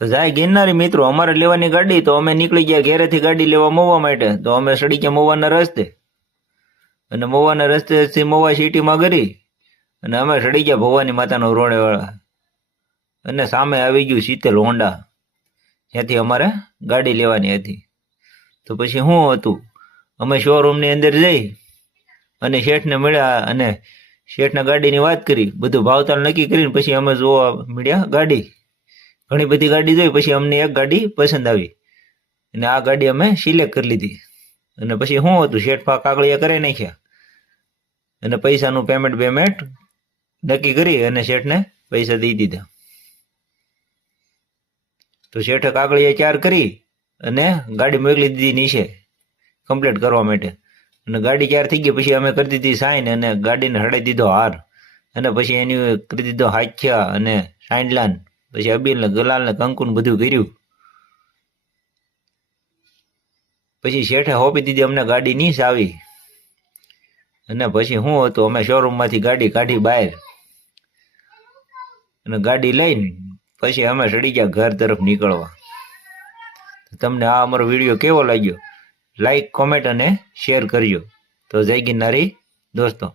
તો જાય ગિરનારી મિત્રો, અમારે લેવાની ગાડી, તો અમે નીકળી ગયા ઘેરેથી ગાડી લેવા મહુવા માટે. તો અમે સડી ગયા મહુવાના રસ્તે, અને મહુવાના રસ્તેથી મહુવા સિટીમાં કરી, અને અમે સડી ગયા ભવાની માતાનો રોડે વાળા, અને સામે આવી ગયું શીતલ હોન્ડા, ત્યાંથી અમારે ગાડી લેવાની હતી. તો પછી શું હતું, અમે શોરૂમની અંદર જઈ અને શેઠને મળ્યા, અને શેઠના ગાડીની વાત કરી, બધું ભાવતાલ નક્કી કરીને પછી અમે જોવા મળ્યા ગાડી. ઘણી બધી ગાડી જોઈ, પછી અમને એક ગાડી પસંદ આવી, અને આ ગાડી અમે સિલેક્ટ કરી લીધી. અને પછી શું હતું, શેઠ કાગળિયા કરી નાખ્યા, અને પૈસાનું પેમેન્ટ નક્કી કરી અને શેઠને પૈસા દઈ દીધા. તો શેઠે કાગળિયા 4 કરી અને ગાડી મોકલી દીધી નીચે કમ્પ્લીટ કરવા માટે. અને ગાડી 4 થઈ ગઈ પછી અમે કરી દીધી સાઈન, અને ગાડીને હડાઈ દીધો હાર, અને પછી એની કરી દીધો હાથ્યા અને સાંડલાન, પછી અબીલ ને ગલાલ ને કંકુ બધું કર્યું. પછી શેઠે હોપી દીધી અમને ગાડીની ચાવી. અને પછી શું હતું, અમે શોરૂમ માંથી ગાડી કાઢી બહાર, અને ગાડી લઈને પછી અમે ચડી ગયા ઘર તરફ નીકળવા. તમને આ અમારો વિડીયો કેવો લાગ્યો, લાઈક, કોમેન્ટ અને શેર કરજો. તો જય ગિરનારી દોસ્તો.